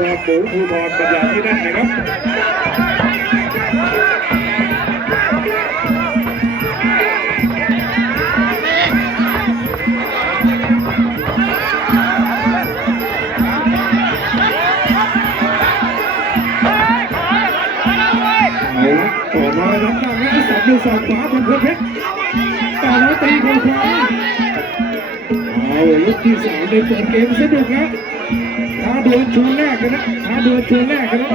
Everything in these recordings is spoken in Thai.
ดอนหมูภูธรปัญญาที่นั่นนะครับต่อมารับหน้าและสับด้วยศอกขวาของเพชรต่อแล้วตีเข้าขวาเอายกที่3ในเปิดเกมสนุกนะท้าดวลชวนแรกกันนะท้าดวลชวนแรกกันนะ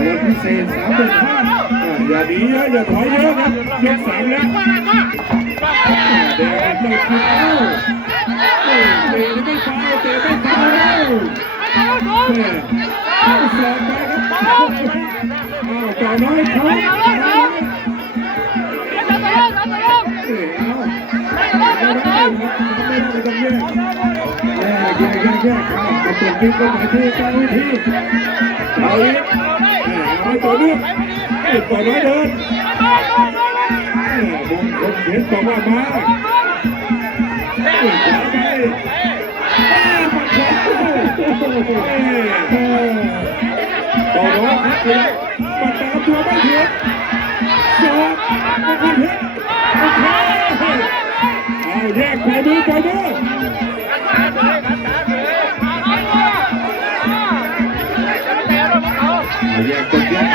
ดวลพิเศษ35,000อย่าดีนะอย่าถอยเยอะนะยก3แล้วเดี๋ยวไม่เข้าเตะไม่เข้าเตะไม่เข้าแล้วสอบไปครับต่อน้อยเขาแยกข้ามกับตัวนี้ก็หมายถึงการวิธีเอาอีกเอาต่อเนื่องต่อน้อยเดินมงคลเห็นต่อมาขวาไปต่อน้อยครับปัดตามตัวไม่ถึงสองมงคลเห็นเอาแยกขวามือขวามือแยกคนแยก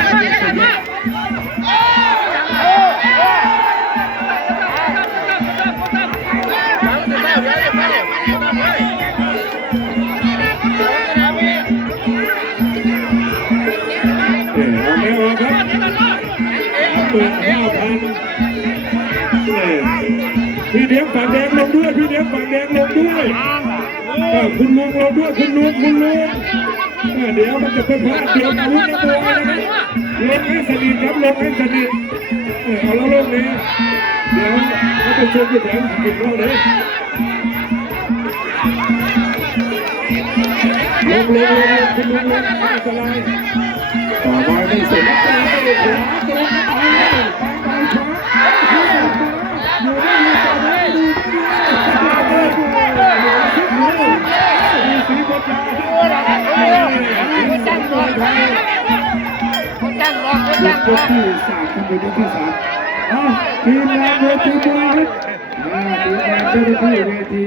พี่เลี้ยงฝั่งแดงลงด้วยพี่เลี้ยงฝั่งแดงลงด้วยคุณลุงลงด้วยคุณลุงเดี๋ยวมันจะเป็นพลาดเดียวกับวุ้นน้ำบวยนะครับลงให้สนิทครับลงให้สนิทเอาแล้วลงนี้เดี๋ยวเขาไปชมที่แถมกินเราเลยลงคุณลุงลงอันตรายต่อมาไม่เสร็จแล้วไปขวาตรงไปยกที่3ขึ้นไปยกที่3ทีมงานเวทีบอลทีมงานเจ้าหน้าที่เวที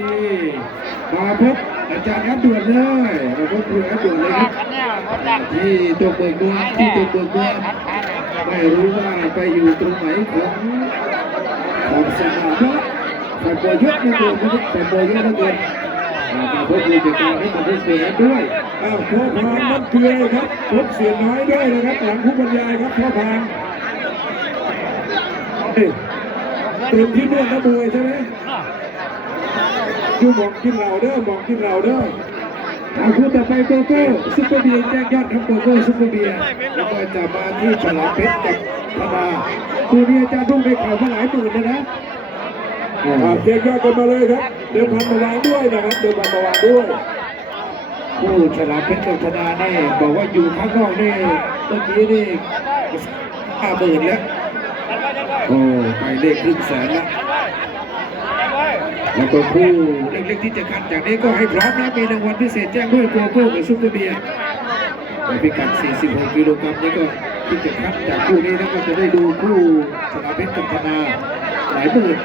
มาพบอาจารย์แอดด่วนเลยมาพบครูแอดด่วนเลยครับที่ตัวเบิกเมืองไม่รู้ว่าไปอยู่ตรงไหนของสนามแต่บอลเยอะนะเกินแต่บอลเยอะนะเกินมาพบผู้จัดการให้มาพบครูแอดด้วยพ่อพานน้ำเกลือครับพบเสียน้อยด้วยนะครับหลังผู้บรรยายครับพ่อพานเต็มที่นวดน้ำมวยใช่ไหมยูบอกกินเหล่าเด้อบอกกินเหล่าเด้อเอาคู่ต่อไปโกโก้ซุปเปอร์เบียร์แจ้งยอดครับโกโก้ซุปเปอร์เบียร์แล้วก็จะมาที่ฉลามเพชรกับธนาคู่นี้อาจารย์รุ่งได้ข่าวมาหลายหมื่นเลยนะแจ้งยอดกันมาเลยครับเดี๋ยวพันมาวางด้วยนะครับเดี๋ยวพันมาวางด้วยผู้ฉลามเพชรกับธนาเนี่ยบอกว่าอยู่ข้างนอกนี่เมื่อกี้นี่50,000แล้วโอ้ไปเลข100,000แล้วแล้วก็คู่เล็กๆที่จะคัดจากนี้ก็ให้พร้อมนะมีรางวัลพิเศษแจ้งด้วยโกโก้กับซุปเปอร์เบียร์ในพิกัด46 กิโลกรัมนี่ก็ที่จะคัดจากคู่นี้แล้วก็จะได้ดูคู่ฉลามเพชรกับธนาหลายหมื่น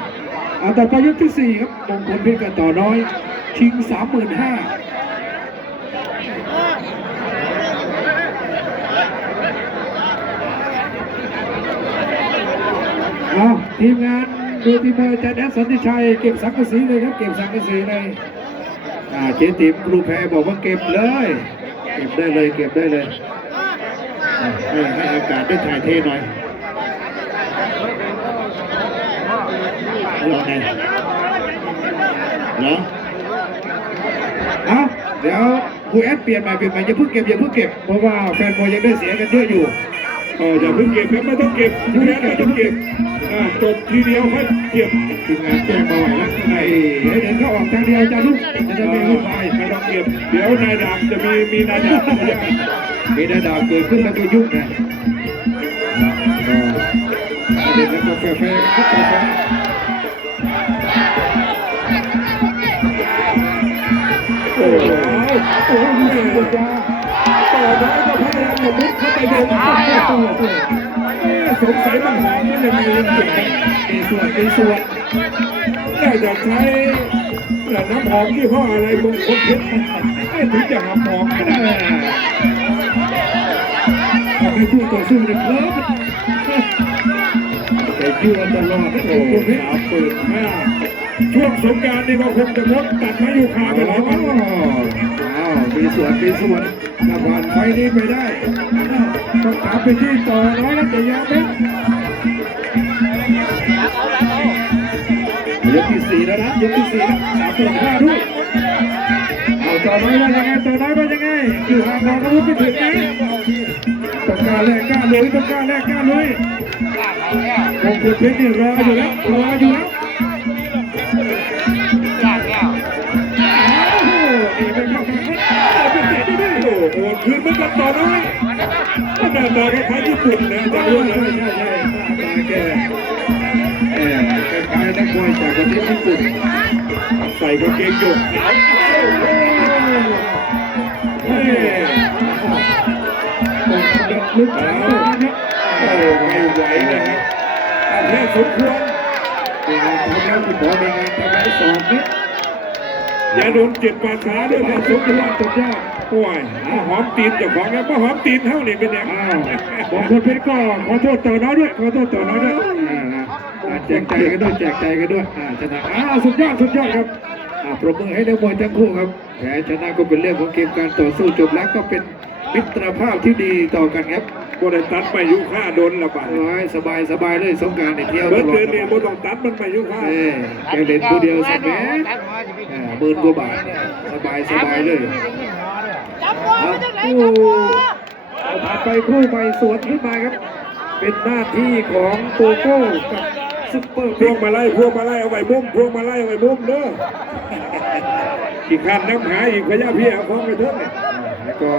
ต่อไปยกที่4ครับมงคลเพชรกับต่อน้อยชิง 35,000ทีมงานดูทีมมวยอาจารย์แอดสันติชัยเก็บสังกะสีเลยครับเก็บสังกะสีเลยเจ๊ติ๋มครูแพรบอกว่าเก็บเลยเก็บได้เลยให้อากาศได้ถ่ายเทหน่อยรอไงเหรอเดี๋ยวครูแอดเปลี่ยนใหม่อย่าเพิ่งเก็บเพราะว่าแฟนมวยยังได้เสียกันเยอะอยู่อย่าเพิ่งเก็บครับไม่ต้องเก็บครูแอดไม่ต้องเก็บจบทีเดียวค่อยเก็บทีมงานแจ้งมาไหวแล้วให้เดินเข้าออกทางเดียวจะลุกจะไม่ลุกไปไม่ต้องเก็บเดี๋ยวนายดาบจะมีนายดาบมีนายดาบเกิดขึ้นแล้วก็ยุ่งนะเด็กแล้วก็แฟร์ครับ อ้โหโอ้ยมีปัญญาต่อน้อยก็พยายามจะมุดเข้าไปเดินสงสัยมันหอมมันจะมีเกี่ยวกันมีส่วนน่าจะใช้น้ำหอมยี่ห้ออะไรมงคลเพชรถึงจะหอมก็ได้ทำให้ผู้ต่อสู้เนี่ยเคลิ้มไปยั่วตลอดโอ้โหเปิดห้าช่วงสงกรานต์นี่ก็คงจะลดตัดไม้ยูคาไปหลายวันมีส่วนถ้าผ่านไฟนี้ไปได้ต้องกลับไปที่ต่อน้อยแล้วแต่ยาวไหมยกที่4แล้วนะยกที่4แล้ว3-5ด้วยเอาต่อน้อยว่ายังไงอยู่ห่างมองอาวุธไม่ถึงนะต้องกล้าแลกกล้าลุยมงคลเพชรนี่รออยู่แล้วโอ้โหนี่เป็นข้าวเป็นเตะได้โอ้โหคืนมันกันต่อน้อยหน้าตาคล้ายญี่ปุ่นนะจำรู้เลยใช่หน้าตาแกคล้ายนักมวยจากประเทศญี่ปุ่นใส่กางเกงหยกลึกแล้วโอ้ไม่ไหวนะครับแค่สมควรเป็นงานทำแล้วคุณหมอเป็นงานทำแล้วสอบเนี่ยอย่าโดนเจ็บปากขาด้วยนะสมควรสุดยอดโอ้ยหอมตีนจากของแล้วก็หอมตีนเท่านี้เป็นอย่างบางคนเพชรก็ขอโทษต่อน้อยด้วยแจกใจกันด้วยชนะสุดยอดครับปรบมือให้นักมวยทั้งคู่ครับแพ้ชนะก็เป็นเรื่องของเกมการต่อสู้จบแล้วก็เป็นมิตรภาพที่ดีต่อกันครับบริตัดไปยุค่าโดนระบาดสบายเลยสงการเที่ยวตลอดเลยบนต้องตัดมันไปยุค่าแกเล่นผู้เดียวสักแม่10,000 กว่าบาทสบายเลยผ่านไปคู่ใหม่สวนขึ้นมาครับเป็นหน้าที่ของโกโก้กับซุปเปอร์พวงมาลัยเอาไว้มุมเด้ออีกขั้นน้ำหาอีกพยาพี่เอาของไปเถอะแล้วก็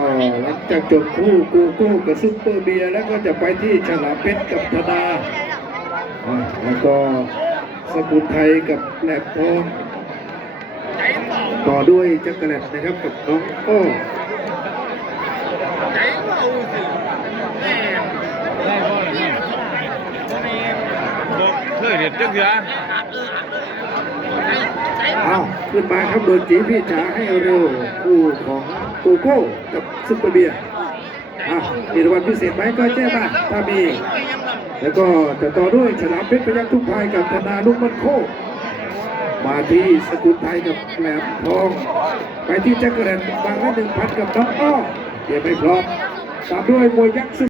หลังจากจบคู่โกโก้กับซุปเปอร์เบียร์แล้วก็จะไปที่ฉลามเพชรกับธนาแล้วก็สกุลไทยกับแหลมทองต่อด้วยจักรแลตนะครับกับน้องโอ้เคยเห็นจังเสือเอาขึ้นมาครับโดนจีพี่จ๋าให้เร็วคู่ของโกโก้กับซุปเปอร์เบียร์มีรางวัลพิเศษไหมก็แจ้งมาถ้ามีแล้วก็จะต่อด้วยฉลามเพชรพยัคฆ์ทุกพายกับธนาลุกมันโคมาที่สกุลไทยกับแหลมทองไปที่แจ็คเกอร์แลนด์บางละ 1,000กับน้องอ้อเดี๋ยวไม่พร้อมตามด้วยมวยยักษ์